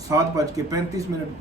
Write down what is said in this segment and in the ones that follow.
7:35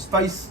27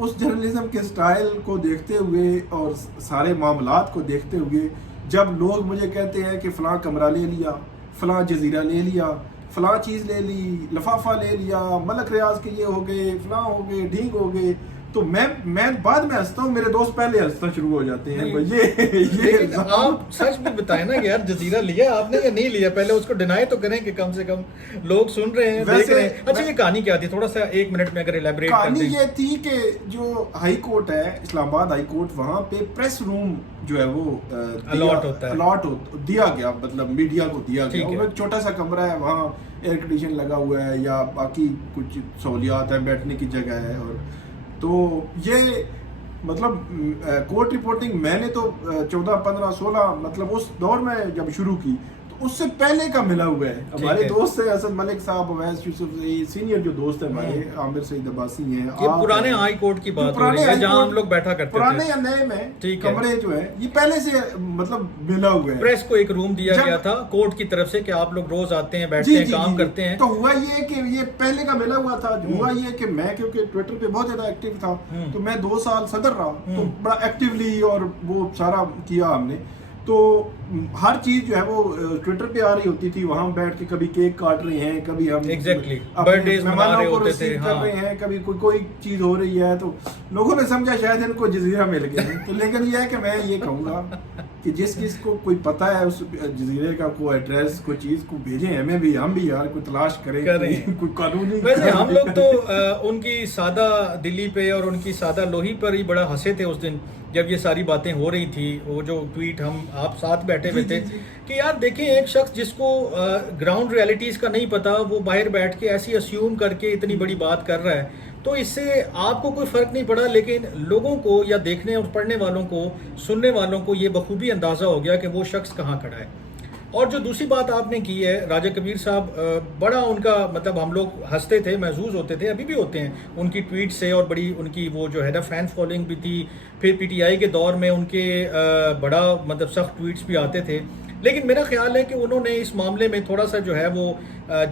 اس journalism کے style کو دیکھتے ہوئے اور سارے معاملات کو دیکھتے ہوئے جب لوگ مجھے کہتے ہیں کہ فلاں کمرہ لے لیا، فلاں جزیرہ لے لیا، فلاں چیز لے لی، لفافہ لے لیا، ملک ریاض کے یہ ہو گئے، فلاں ہو گئے، ڈھینگ ہو گئے، تو میں بعد میں ہنستا ہوں، میرے دوست پہلے ہنسنا شروع ہو جاتے ہیں. لیکن آپ سچ بھی بتائیں نا کہ یار جزیرہ لیا آپ نے یا نہیں لیا، پہلے اس کو ڈینائی تو کریں کہ کم سے کم لوگ سن رہے ہیں، دیکھ رہے ہیں. اچھا یہ کہانی کیا تھی، تھوڑا سا 1 منٹ میں اگر ایلیبریٹ کر دیں. کہانی یہ تھی کہ جو ہائی کورٹ ہے اسلام آباد ہائی کورٹ، وہاں پہ پریس روم جو ہے وہ الاٹ دیا گیا، مطلب میڈیا کو دیا گیا. وہ ایک چھوٹا سا کمرہ ہے، وہاں ایئر کنڈیشن لگا ہوا ہے یا باقی کچھ سہولیات ہیں، بیٹھنے کی جگہ ہے. اور تو یہ مطلب کورٹ رپورٹنگ میں نے تو 14 15 16 مطلب اس دور میں جب شروع کی تو اس سے پہلے کا ملا ہوا ہے. ہمارے دوست ہیں اسد ملک صاحب، اویس یوسف، سینئر جو دوست ہیں ہمارے، عامر سعید عباسی ہیں. یہ پرانے ہائی کورٹ کی بات ہو رہی ہے جہاں ہم لوگ بیٹھا کرتے تھے. پرانے یا نئے میں کمرے جو ہیں یہ پہلے سے مطلب ملا ہوا ہے. پریس کو ایک روم دیا گیا تھا کورٹ کی طرف سے کہ آپ لوگ روز آتے ہیں، بیٹھتے ہیں، کام کرتے ہیں. تو ہوا یہ کہ یہ پہلے کا ملا ہوا تھا. ہوا یہ کہ میں کیونکہ ٹویٹر پہ بہت زیادہ ایکٹیو تھا تو میں 2 سال صدر رہا، تو بڑا ایکٹیولی اور وہ سارا کیا ہم نے. تو ہر چیز جو ہے وہ ٹویٹر پہ آ رہی ہوتی تھی، وہاں بیٹھ کے کبھی کیک کاٹ رہے ہیں، کبھی ہم مہمانوں کو ریسیو کر رہے ہیں، کبھی کوئی چیز ہو رہی ہے. تو لوگوں نے سمجھا شاید ان کو جزیرہ مل گیا ہے. تو لیکن یہ ہے کہ میں یہ کہوں گا کہ جس چیز کو کوئی پتہ ہے اس جزیرے کا کوئی ایڈریس، کوئی چیز کو بھیجیں ہمیں بھی، ہم بھی یار کوئی تلاش کریں کوئی قانونی. ویسے ہم لوگ تو ان کی سادہ دلی پہ اور ان کی سادہ لوہی پر ہی بڑا ہنسے تھے اس دن جب یہ ساری باتیں ہو رہی تھی. وہ جو ٹویٹ ہم آپ ساتھ بیٹھے ہوئے تھے کہ یار دیکھیں ایک شخص جس کو گراؤنڈ ریالٹیز کا نہیں پتا، وہ باہر بیٹھ کے ایسی اسیوم کر کے اتنی بڑی بات کر رہا ہے. تو اس سے آپ کو کوئی فرق نہیں پڑا، لیکن لوگوں کو یا دیکھنے اور پڑھنے والوں کو، سننے والوں کو یہ بخوبی اندازہ ہو گیا کہ وہ شخص کہاں کھڑا ہے. اور جو دوسری بات آپ نے کی ہے، راجہ کبیر صاحب، بڑا ان کا مطلب ہم لوگ ہنستے تھے، محظوظ ہوتے تھے، ابھی بھی ہوتے ہیں ان کی ٹویٹ سے، اور بڑی ان کی وہ جو ہے نا فین فالوئنگ بھی تھی. پھر پی ٹی آئی کے دور میں ان کے بڑا مطلب سخت ٹویٹس بھی آتے تھے. لیکن میرا خیال ہے کہ انہوں نے اس معاملے میں تھوڑا سا جو ہے وہ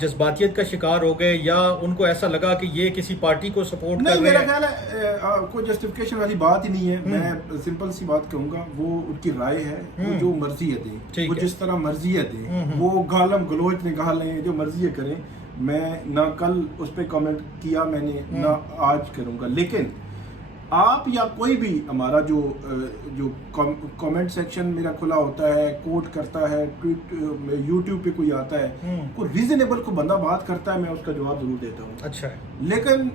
جذباتیت کا شکار ہو گئے، یا ان کو ایسا لگا کہ یہ کسی پارٹی کو سپورٹ کر رہے ہیں. میرا خیال ہے کوئی جسٹیفیکیشن والی بات ہی نہیں ہے. میں سمپل سی بات کہوں گا، وہ ان کی رائے ہے، وہ جو مرضی ہے دیں، وہ جس طرح مرضی ہے دیں، وہ گالم گلوچ نکالیں، جو مرضی ہے کریں. میں نہ کل اس پہ کامنٹ کیا میں نے، نہ آج کروں گا. لیکن آپ یا کوئی بھی ہمارا جو کامنٹ سیکشن میرا کھلا ہوتا ہے، کوٹ کرتا ہے، ٹویٹ یوٹیوب پہ کوئی آتا ہے، کوئی ریزنیبل کو بندہ بات کرتا ہے، میں اس کا جواب ضرور دیتا ہوں. اچھا. لیکن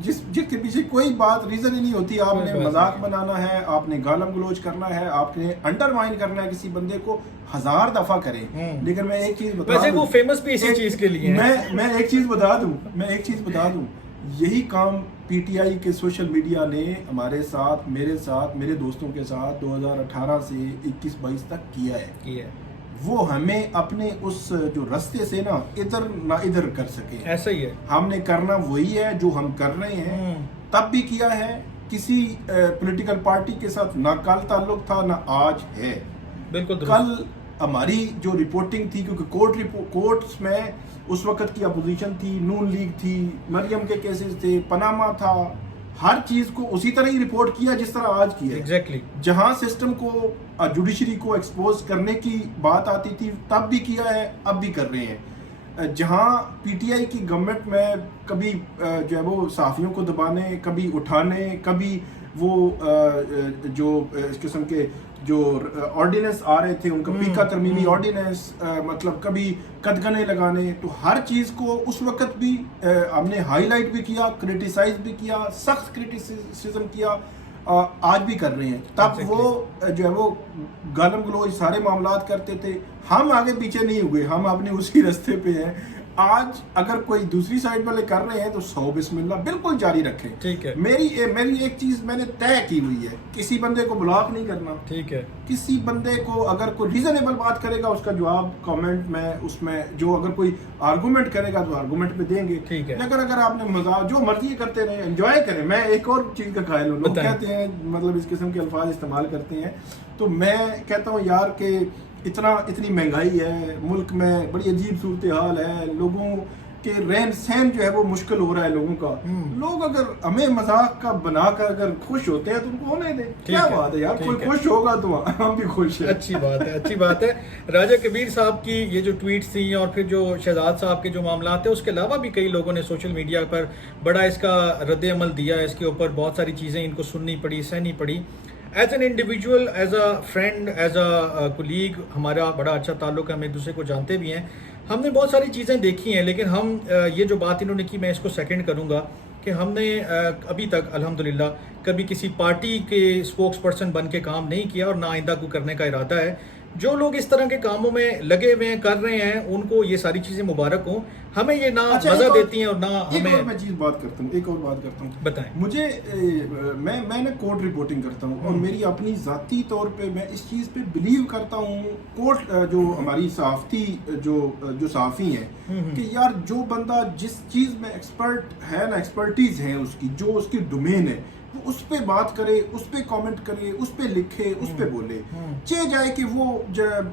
جس کے پیچھے کوئی بات ریزن ہی نہیں ہوتی، آپ نے مذاق بنانا ہے، آپ نے گالم گلوچ کرنا ہے، آپ نے انڈرمائن کرنا ہے کسی بندے کو، 1000 دفعہ کریں. لیکن میں ایک چیز بتا دوں، وہ فیمس بھی اسی چیز کے لیے میں ایک چیز بتا دوں، یہی کام پی ٹی آئی کے سوشل میڈیا نے ہمارے ساتھ، میرے ساتھ، میرے دوستوں کے ساتھ 2018 سے 21-22 تک کیا ہے. وہ ہمیں اپنے اس جو رستے سے نا ادھر نہ ادھر کر سکے. ایسا ہی ہے، ہم نے کرنا وہی ہے جو ہم کر رہے ہیں، تب بھی کیا ہے. کسی پولیٹیکل پارٹی کے ساتھ نہ کل تعلق تھا نہ آج ہے. بالکل. کل ہماری جو رپورٹنگ تھی، کیونکہ کورٹس میں اس وقت کی اپوزیشن تھی، نون لیگ تھی، مریم کے کیسز تھے، پناما تھا، ہر چیز کو اسی طرح ہی رپورٹ کیا جس طرح آج کیا. ایگزیکٹلی. جہاں سسٹم کو، جوڈیشری کو ایکسپوز کرنے کی بات آتی تھی تب بھی کیا ہے، اب بھی کر رہے ہیں. جہاں پی ٹی آئی کی گورنمنٹ میں کبھی جو ہے وہ صحافیوں کو دبانے، کبھی اٹھانے، کبھی وہ جو اس قسم کے جو آرڈیننس آ رہے تھے ان کا پیکا ترمیمی آرڈیننس، مطلب کبھی قدغنے لگانے، تو ہر چیز کو اس وقت بھی ہم نے ہائی لائٹ بھی کیا، کریٹیسائز بھی کیا، سخت کریٹیسزم کیا، آج بھی کر رہے ہیں. تب وہ جو ہے وہ گالم گلوچ سارے معاملات کرتے تھے. ہم آگے پیچھے نہیں ہوئے، ہم اپنے اسی رستے پہ ہیں. آج اگر کوئی دوسری سائڈ والے کر رہے ہیں تو 100 بسم اللہ بالکل جاری رکھیں. ٹھیک ہے. میری ایک چیز میں نے طے کی ہوئی ہے، کسی بندے کو بلاک نہیں کرنا. ٹھیک ہے. کسی بندے کو اگر کوئی ریزنیبل بات کرے گا اس کا جواب کامنٹ میں، اس میں جو اگر کوئی آرگومنٹ کرے گا تو آرگومنٹ پہ دیں گے. ٹھیک ہے. لیکن اگر آپ نے مزاق جو مرضی کرتے رہے، انجوائے کریں. میں ایک اور چیز کا قائل ہوں، لوگ کہتے ہیں مطلب اس قسم کے الفاظ استعمال کرتے ہیں، تو میں کہتا ہوں یار کہ اتنی مہنگائی ہے ملک میں، بڑی عجیب صورتحال ہے، لوگوں کہ رہن سہن جو ہے وہ مشکل ہو رہا ہے لوگوں کا. لوگ اگر ہمیں مذاق کا بنا کر اگر خوش ہوتے ہیں تو ان کو ہونے دیں. کیا بات ہے یار, کوئی خوش ہوگا تو ہم بھی خوش ہیں. اچھی بات ہے, اچھی بات ہے. راجہ کبیر صاحب کی یہ جو ٹویٹس تھیں اور پھر جو شہزاد صاحب کے جو معاملات ہیں, اس کے علاوہ بھی کئی لوگوں نے سوشل میڈیا پر بڑا اس کا رد عمل دیا. اس کے اوپر بہت ساری چیزیں ان کو سننی پڑی, سہنی پڑی. As an individual, as a friend, as a colleague, ہمارا بڑا اچھا تعلق ہے, ہم ایک دوسرے کو جانتے بھی ہیں. ہم نے بہت ساری چیزیں دیکھی ہیں, لیکن ہم یہ جو بات انہوں نے کی, میں اس کو سیکنڈ کروں گا کہ ہم نے ابھی تک الحمدللہ کبھی کسی پارٹی کے اسپوکس پرسن بن کے کام نہیں کیا, اور نہ آئندہ کو کرنے کا ارادہ ہے. جو لوگ اس طرح کے کاموں میں لگے ہوئے ہیں, کر رہے ہیں, ان کو یہ ساری چیزیں مبارک ہوں. ہمیں یہ نہ مزہ دیتی ہیں اور نہ ہمیں. ایک اور میں چیز بات کرتا ہوں, ایک اور بات کرتا ہوں. بتائیں. مجھے میں کورٹ رپورٹنگ کرتا ہوں, اور میری اپنی ذاتی طور پہ میں اس چیز پہ بلیو کرتا ہوں, کورٹ جو ہماری صحافتی جو صحافی ہیں, کہ یار جو بندہ جس چیز میں ایکسپرٹ ہے نا, ایکسپرٹیز ہے اس کی, جو اس کی ڈومین ہے, وہ اس پہ بات کرے, اس پہ کامنٹ کرے, اس پہ لکھے, اس پہ بولے. چاہے جائے کہ وہ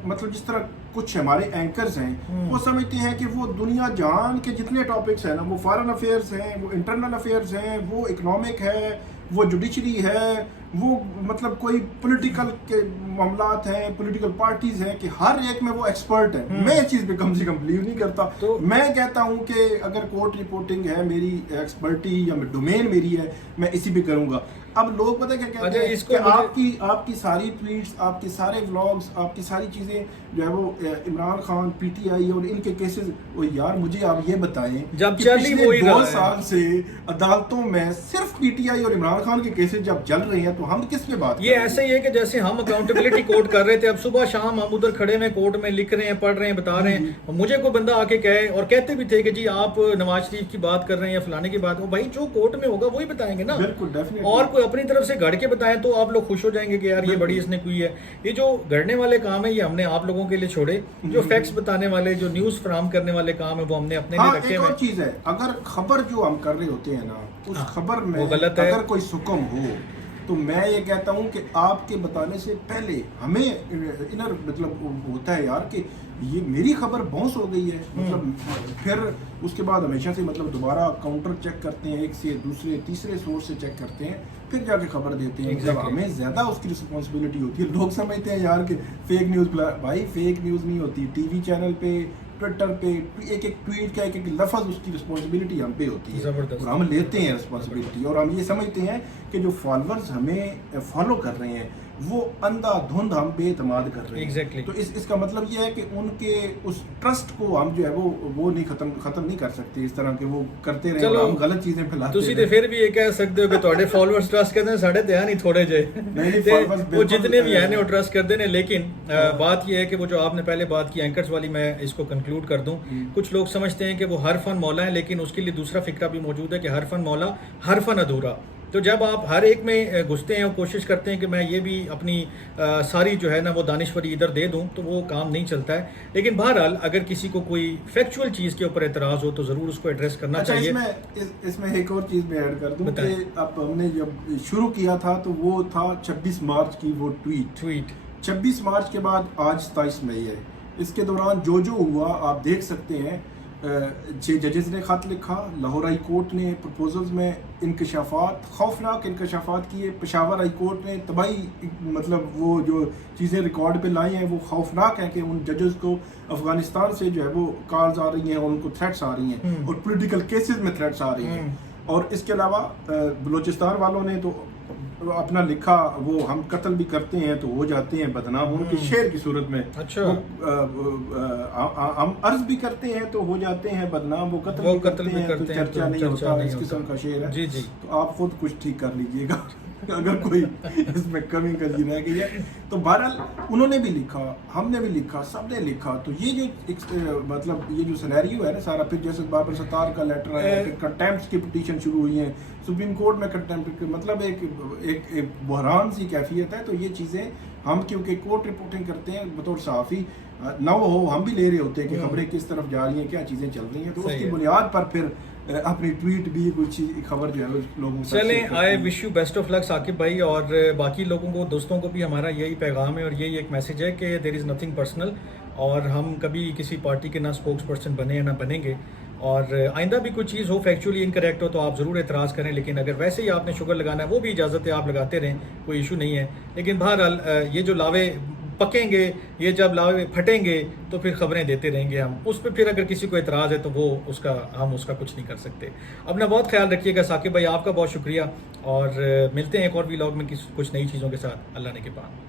مطلب جس طرح کچھ ہمارے اینکرز ہیں وہ سمجھتے ہیں کہ وہ دنیا جہان کے جتنے ٹاپکس ہیں نا, وہ فارن افیئرز ہیں, وہ انٹرنل افیئرز ہیں, وہ اکنامک ہے, وہ جوڈیشری ہے, وہ مطلب کوئی پولیٹیکل کے معاملات ہیں, پولیٹیکل پارٹیز ہیں, کہ ہر ایک میں وہ ایکسپرٹ ہے. میں اس چیز پہ کم سے کم بلیو نہیں کرتا. میں کہتا ہوں کہ اگر کورٹ رپورٹنگ ہے میری ایکسپرٹی یا ڈومین میری ہے, میں اسی پہ کروں گا. اب لوگ پتہ کیا کہتے ہیں کہ آپ کی ساری ٹویٹس, آپ کے سارے ولاگس, آپ کی ساری چیزیں جو ہے وہ Imran Khan, P T I اور ان کے کیسز. وہ یار مجھے آپ یہ بتائیں جب کہ پچھلے 2 سال سے عدالتوں میں صرف پی ٹی آئی اور عمران خان کے کیسز جب چل رہے ہیں تو ہم کس پہ بات؟ یہ ایسے ہی ہے کہ جیسے ہم اکاؤنٹیبلٹی کورٹ کر رہے تھے, اب صبح شام ہم ادھر کھڑے میں کورٹ میں لکھ رہے ہیں, پڑھ رہے ہیں, بتا رہے ہیں. مجھے کوئی بندہ آ کے کہے, اور کہتے بھی تھے کہ جی آپ نواز شریف کی بات کر رہے ہیں یا فلانے کی بات, بھائی جو کورٹ میں ہوگا وہی بتائیں گے نا. اور کوئی اپنی طرف سے گھڑ کے بتائیں تو آپ لوگ خوش ہو جائیں گے کہ یار یہ بڑی اس نے کوئی ہے. یہ جو گھڑنے والے کام ہیں یہ ہم نے آپ لوگوں کے لیے چھوڑے. جو فیکٹس بتانے والے, جو نیوز فراہم کرنے والے کام ہیں وہ ہم نے اپنے لیے رکھے. ایک اور چیز ہے, اگر خبر جو ہم کر رہے ہوتے ہیں نا, اس خبر میں اگر کوئی سکم ہو تو میں یہ کہتا ہوں کہ آپ کے بتانے سے پہلے ہمیں انر مطلب ہوتا ہے یار کہ یہ میری خبر باؤنس ہو گئی ہے, مطلب پھر اس کے بعد ہمیشہ سے مطلب دوبارہ کاؤنٹر چیک کرتے ہیں, ایک سے دوسرے تیسرے سورس سے چیک کرتے ہیں, پھر جا کے خبر دیتے ہیں. جب ہمیں زیادہ اس کی رسپانسبلٹی ہوتی ہے. لوگ سمجھتے ہیں یار کہ فیک نیوز, بھائی فیک نیوز نہیں ہوتی. ٹی وی چینل پہ, ٹویٹر پہ ایک ایک ٹویٹ کا ایک ایک لفظ, اس کی رسپانسبلٹی ہم پہ ہوتی ہے, اور ہم لیتے ہیں رسپانسبلٹی. اور ہم یہ سمجھتے ہیں کہ جو فالوورز ہمیں فالو کر رہے ہیں وہ اندھا دھند ہم پہ اعتماد کر رہے ہیں. تو اس کا مطلب یہ ہے کہ ان کے اس ٹرسٹ کو ہم جو ہے وہ نہیں ختم نہیں کر سکتے اس طرح کہ وہ کرتے رہے اور ہم غلط چیزیں پھیلاتے ہیں. پھر بھی یہ کہہ سکتے ہو کہ تھوڑے فالوورز ٹرسٹ کرتے ہیں, ساڑھے تے نہیں تھوڑے جے, وہ جتنے بھی ہیں وہ ٹرسٹ کرتے ہیں. لیکن بات یہ ہے کہ وہ جو آپ نے پہلے بات کی اینکرز والی, میں اس کو کنکلوڈ کر دوں. کچھ لوگ سمجھتے ہیں کہ وہ ہر فن مولا ہے, لیکن اس کے لیے دوسرا فقرہ بھی موجود ہے کہ ہر فن مولا ہر فن ادھورا. تو جب آپ ہر ایک میں گھستے ہیں اور کوشش کرتے ہیں کہ میں یہ بھی اپنی ساری جو ہے نا وہ دانشوری ادھر دے دوں, تو وہ کام نہیں چلتا ہے. لیکن بہرحال اگر کسی کو کوئی فیکچوئل چیز کے اوپر اعتراض ہو تو ضرور اس کو ایڈریس کرنا چاہیے. اس میں ایک اور چیز میں ایڈ کر دوں کہ اب ہم نے جب شروع کیا تھا تو وہ تھا 26 مارچ کی وہ ٹویٹ. 26 مارچ کے بعد آج 27 مئی ہے. اس کے دوران جو ہوا آپ دیکھ سکتے ہیں. 6 ججز نے خط لکھا, لاہور ہائی کورٹ نے پرپوزلز میں انکشافات, خوفناک انکشافات کیے, پشاور ہائی کورٹ نے تباہی مطلب وہ جو چیزیں ریکارڈ پہ لائی ہیں وہ خوفناک ہیں کہ ان ججز کو افغانستان سے جو ہے وہ کالز آ رہی ہیں اور ان کو تھریٹس آ رہی ہیں, اور پولیٹیکل کیسز میں تھریٹس آ رہی ہیں. اور اس کے علاوہ بلوچستان والوں نے تو اپنا لکھا, وہ ہم قتل بھی کرتے ہیں تو ہو جاتے ہیں بدنام, ان کے شعر کی صورت میں. ہم عرض بھی کرتے ہیں تو ہو جاتے ہیں بدنام, وہ قتل بھی کرتے ہیں تو چرچا نہیں ہوتا. اس قسم کا شعر ہے. تو آپ خود کچھ ٹھیک کر لیجئے گا اگر کوئی اس میں کمی کجی رہ گئی ہے. تو بہرحال انہوں نے بھی لکھا, ہم نے بھی لکھا, سب نے لکھا. تو یہ جو مطلب یہ جو سینیریو ہے نا سارا, پھر جیسے بابر ستار کا لیٹر آیا, پھر کنٹیمپٹس کی پٹیشن شروع ہوئی ہیں سپریم کورٹ میں, کنٹیمپٹ مطلب ایک بحران سی کیفیت ہے. تو یہ چیزیں ہم کیونکہ کورٹ رپورٹنگ کرتے ہیں بطور صحافی, نہ ہو ہم بھی لے رہے ہوتے ہیں کہ خبریں کس طرف جا رہی ہیں, کیا چیزیں چل رہی ہیں. تو اس کی بنیاد پر پھر اپنی ٹویٹ بھی کچھ خبر جو ہے لوگوں سے. چلیں, آئی وش یو بیسٹ آف لک ثاقب بھائی, اور باقی لوگوں کو, دوستوں کو بھی ہمارا یہی پیغام ہے اور یہی ایک میسج ہے کہ دیر از نتھنگ پرسنل, اور ہم کبھی کسی پارٹی کے نہ اسپوکس پرسن بنے ہیں نہ بنیں گے. اور آئندہ بھی کوئی چیز ہو فیکچولی انکریکٹ ہو تو آپ ضرور اعتراض کریں، لیکن اگر ویسے ہی آپ نے شوگر لگانا ہے وہ بھی اجازت ہے، آپ لگاتے رہیں، کوئی ایشو نہیں ہے. لیکن بہرحال یہ جو لاوے پکیں گے، یہ جب لاوے پھٹیں گے تو پھر خبریں دیتے رہیں گے ہم اس پہ. پھر اگر کسی کو اعتراض ہے تو وہ ہم اس کا کچھ نہیں کر سکتے. اپنا بہت خیال رکھیے گا. ثاقب بھائی آپ کا بہت شکریہ، اور ملتے ہیں ایک اور ولاگ میں کچھ نئی چیزوں کے ساتھ. اللہ نے کے پاس.